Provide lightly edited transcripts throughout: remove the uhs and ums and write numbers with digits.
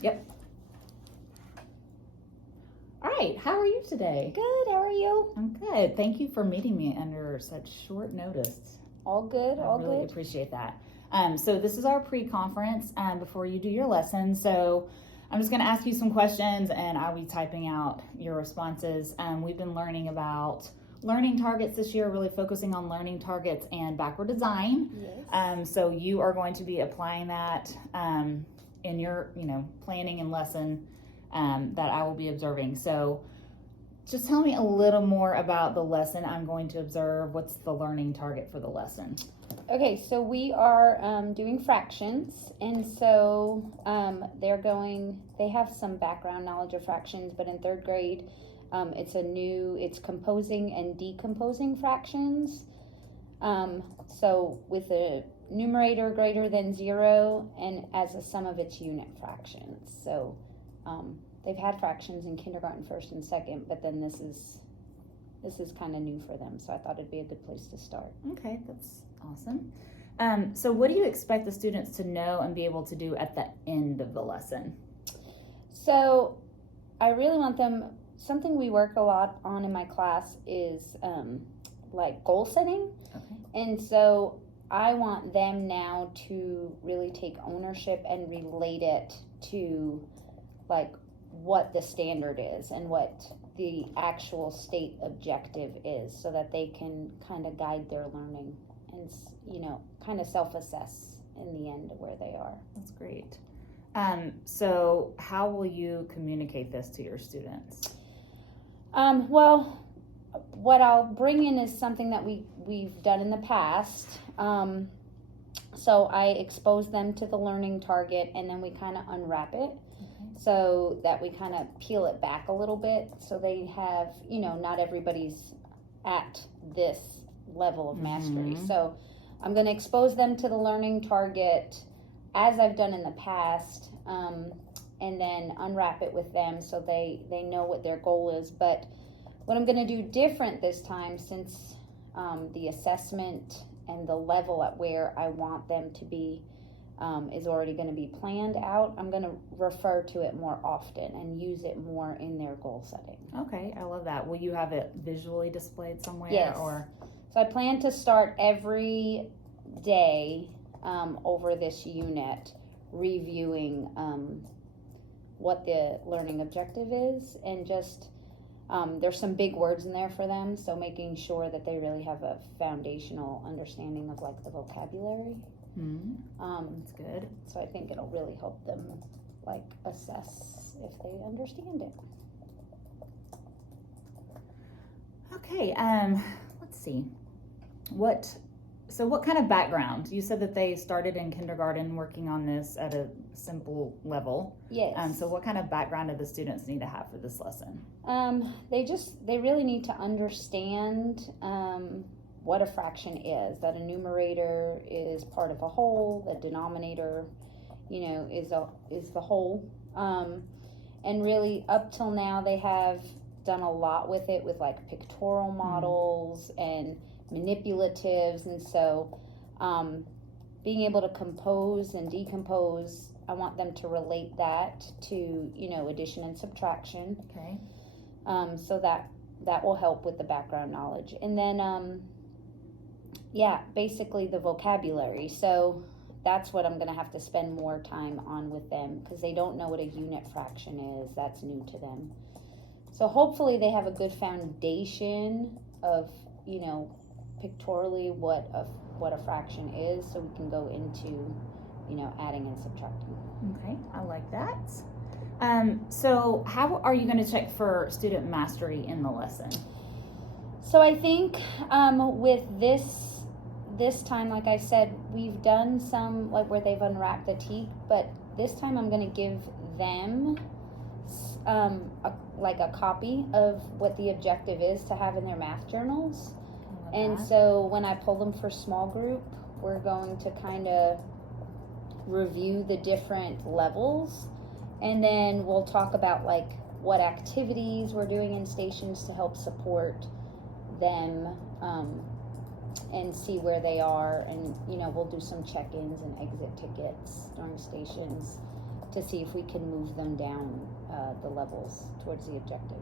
Yep. All right, how are you today? Good, how are you? I'm good. Thank you for meeting me under such short notice. All good, all I really good. appreciate that. So this is our pre-conference before you do your lesson. So I'm just going to ask you some questions and I'll be typing out your responses. We've been learning about learning targets this year, really focusing on learning targets and backward design. Yes. So you are going to be applying that in your, planning and lesson that I will be observing. So just tell me a little more about the lesson I'm going to observe. What's the learning target for the lesson? Okay, so we are doing fractions, and so they have some background knowledge of fractions, but in third grade, it's composing and decomposing fractions. So with a numerator greater than 0 and as a sum of its unit fractions. So they've had fractions in kindergarten, first and second, but then this is kind of new for them, so I thought it'd be a good place to start. Okay, that's awesome. So what do you expect the students to know and be able to do at the end of the lesson? So I really want them, something we work a lot on in my class is like goal setting. Okay. And so I want them now to really take ownership and relate it to like what the standard is and what the actual state objective is, so that they can kind of guide their learning and kind of self-assess in the end where they are. That's great. So how will you communicate this to your students? Well, what I'll bring in is something that we've done in the past. So I expose them to the learning target, and then we kind of unwrap it. So that we kind of peel it back a little bit, so they have, not everybody's at this level of mastery. Mm-hmm. So I'm going to expose them to the learning target as I've done in the past, and then unwrap it with them so they know what their goal is. But what I'm going to do different this time, since the assessment and the level at where I want them to be is already going to be planned out, I'm going to refer to it more often and use it more in their goal setting. Okay, I love that. Will you have it visually displayed somewhere? Yes. So I plan to start every day over this unit reviewing what the learning objective is, and just there's some big words in there for them, so making sure that they really have a foundational understanding of like the vocabulary. That's good. So I think it'll really help them like assess if they understand it. Okay, let's see. What kind of background? You said that they started in kindergarten working on this at a simple level. Yes. So what kind of background do the students need to have for this lesson? They really need to understand what a fraction is, that a numerator is part of a whole, the denominator, is the whole. And really up till now they have done a lot with it, with like pictorial models and manipulatives, and so being able to compose and decompose, I want them to relate that to addition and subtraction. Okay. So that will help with the background knowledge. And then basically the vocabulary. So that's what I'm going to have to spend more time on with them, because they don't know what a unit fraction is. That's new to them. So hopefully they have a good foundation of pictorially what a fraction is, so we can go into adding and subtracting. Okay, I like that. So how are you going to check for student mastery in the lesson? So I think with this time, like I said, we've done some like where they've unwrapped the teeth, but this time I'm going to give them a copy of what the objective is to have in their math journals. And so when I pull them for small group, we're going to kind of review the different levels, and then we'll talk about like what activities we're doing in stations to help support them, and see where they are, and we'll do some check-ins and exit tickets during stations, to see if we can move them down the levels towards the objective.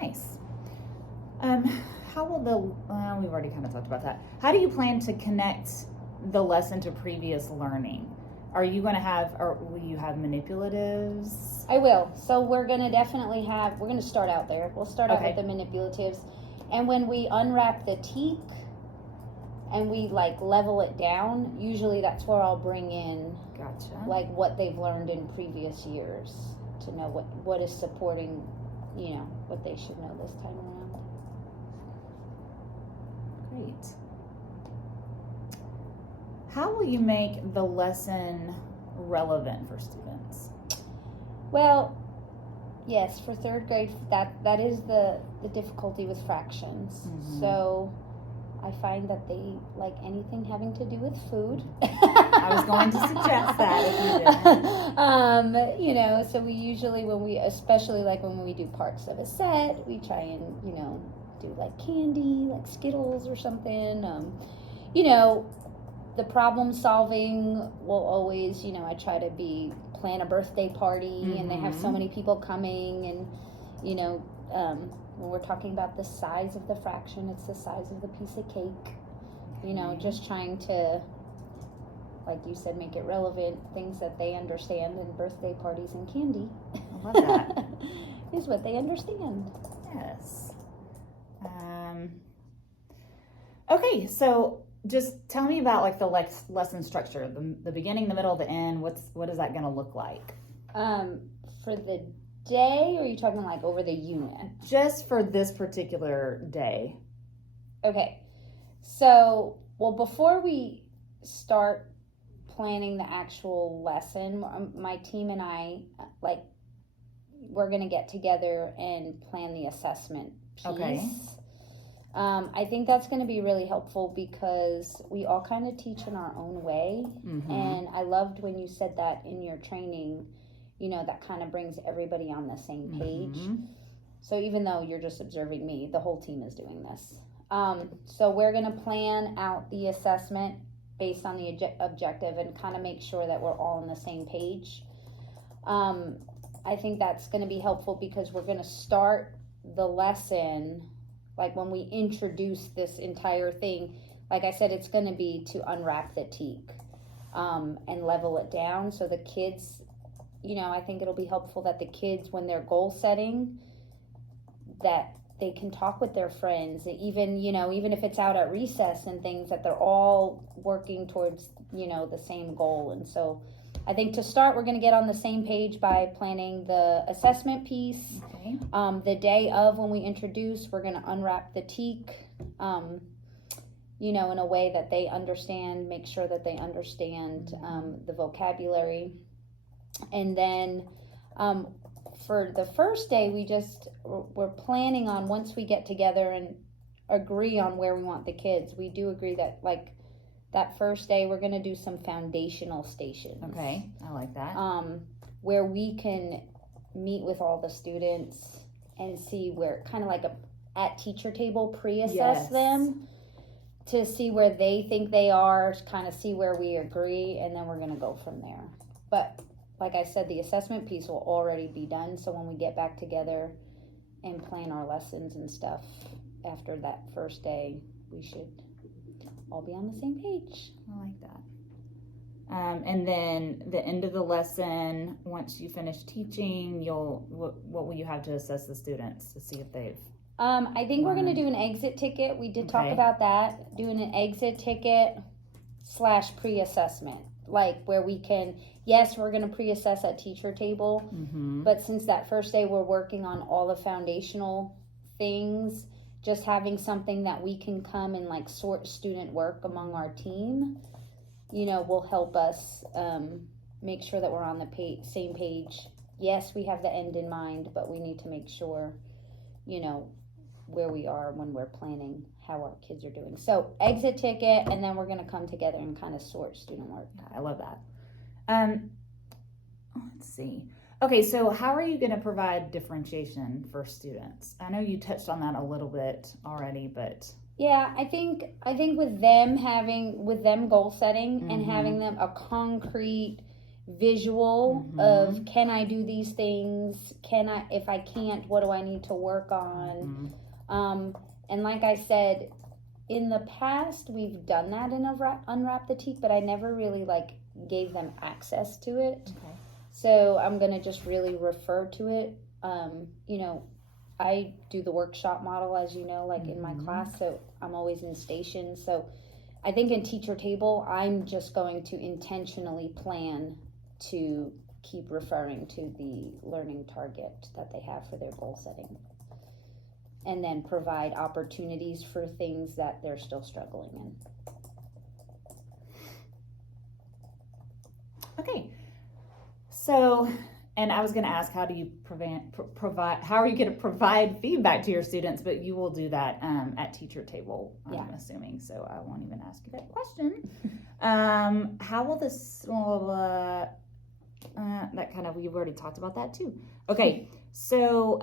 Nice. How will we've already kind of talked about that. How do you plan to connect the lesson to previous learning? Are you going to have, or will you have manipulatives? I will. So we're going to definitely we're going to start out there. We'll start out with the manipulatives. And when we unwrap the teak and we like level it down, usually that's where I'll bring in like what they've learned in previous years to know what is supporting, you know, what they should know this time around. Great. How will you make the lesson relevant for students? Well, yes, for third grade, that is the difficulty with fractions. Mm-hmm. So I find that they like anything having to do with food. I was going to suggest that if you didn't. You know, so we usually, especially like when we do parts of a set, we try and, you know, do like candy, like Skittles or something. You know, the problem solving will always, you know, I try to plan a birthday party and they have so many people coming and, you know, when we're talking about the size of the fraction, it's the size of the piece of cake, you know, just trying to, like you said, make it relevant, things that they understand in birthday parties and candy. I love that. Is what they understand. Yes. Okay, so just tell me about like the lesson structure, the beginning, the middle, the end. What is that going to look like? For the day, or are you talking like over the unit? Just for this particular day. Okay. So, well, before we start planning the actual lesson, my team and I, like, we're going to get together and plan the assessment piece. Okay. I think that's going to be really helpful because we all kind of teach in our own way. Mm-hmm. And I loved when you said that in your training, you know, that kind of brings everybody on the same page. Mm-hmm. So even though you're just observing me, the whole team is doing this. So we're going to plan out the assessment based on the objective and kind of make sure that we're all on the same page. I think that's going to be helpful because we're going to start the lesson, like when we introduce this entire thing, like I said, it's going to be to unwrap the teak and level it down. So the kids, you know, I think it'll be helpful that the kids, when they're goal setting, that they can talk with their friends, even, you know, even if it's out at recess and things, that they're all working towards, you know, the same goal. And so I think to start, we're going to get on the same page by planning the assessment piece. Okay. The day of when we introduce, we're going to unwrap the teak, you know, in a way that they understand, make sure that they understand the vocabulary. And then for the first day, we're planning on, once we get together and agree on where we want the kids, we do agree that like that first day we're going to do some foundational stations. Okay, I like that. Where we can meet with all the students and see where, kind of like at teacher table, pre-assess them to see where they think they are, kind of see where we agree, and then we're going to go from there. But like I said, the assessment piece will already be done, so when we get back together and plan our lessons and stuff after that first day, we should all be on the same page. I like that. And then the end of the lesson, once you finish teaching, what will you have to assess the students to see if they've I think we're going to do an exit ticket. We did talk about that, doing an exit ticket / pre-assessment, like where we can, yes, we're going to pre-assess at teacher table, but since that first day we're working on all the foundational things, just having something that we can come and like sort student work among our team, you know, will help us make sure that we're on the same page. Yes, we have the end in mind, but we need to make sure, you know, where we are when we're planning how our kids are doing. So exit ticket, and then we're going to come together and kind of sort student work. I love that. Let's see. Okay, so how are you going to provide differentiation for students? I know you touched on that a little bit already, but Yeah, I think with them goal setting and having them a concrete visual of, can I do these things? If I can't, what do I need to work on? And like I said, in the past we've done that in Unwrap the Teak, but I never really like gave them access to it. Okay. So I'm gonna just really refer to it. You know, I do the workshop model, as you know, like in my class, so I'm always in station. So I think in teacher table, I'm just going to intentionally plan to keep referring to the learning target that they have for their goal setting. And then provide opportunities for things that they're still struggling in. Okay. So, and I was going to ask, how do you how are you going to provide feedback to your students? But you will do that at teacher table, I'm assuming. So I won't even ask you that question. How will this, that kind of, we've already talked about that too. Okay. So,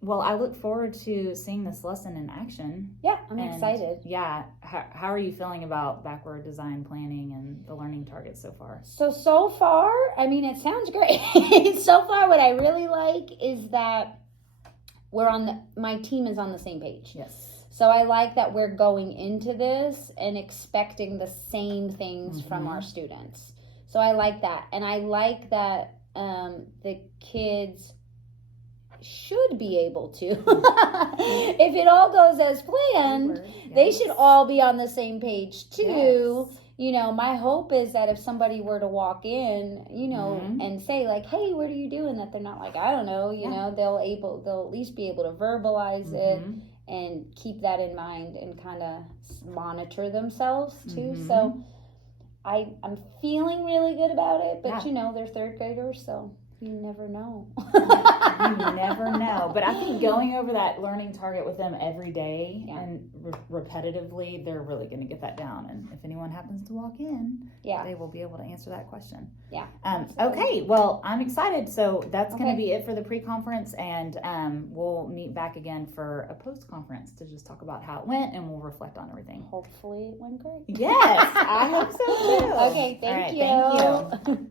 well, I look forward to seeing this lesson in action. Yeah, I'm excited. Yeah. How are you feeling about backward design planning and the learning targets so far? So far, I mean, it sounds great. So far, what I really like is that my team is on the same page. Yes. So I like that we're going into this and expecting the same things from our students. So I like that. And I like that the kids should be able to, if it all goes as planned, they should all be on the same page too. Yes. You know, my hope is that if somebody were to walk in, you know, and say like, hey, what are you doing? That they're not like, I don't know, you know, they'll at least be able to verbalize it and keep that in mind and kind of monitor themselves too. So I'm feeling really good about it, but you know, they're third graders, so you never know. You never know. But I think going over that learning target with them every day and repetitively, they're really going to get that down. And if anyone happens to walk in, they will be able to answer that question. Yeah. Okay. Well, I'm excited. So that's going to be it for the pre-conference. And we'll meet back again for a post-conference to just talk about how it went, and we'll reflect on everything. Hopefully it went great. Yes, I hope so too. Okay. Thank you. Thank you.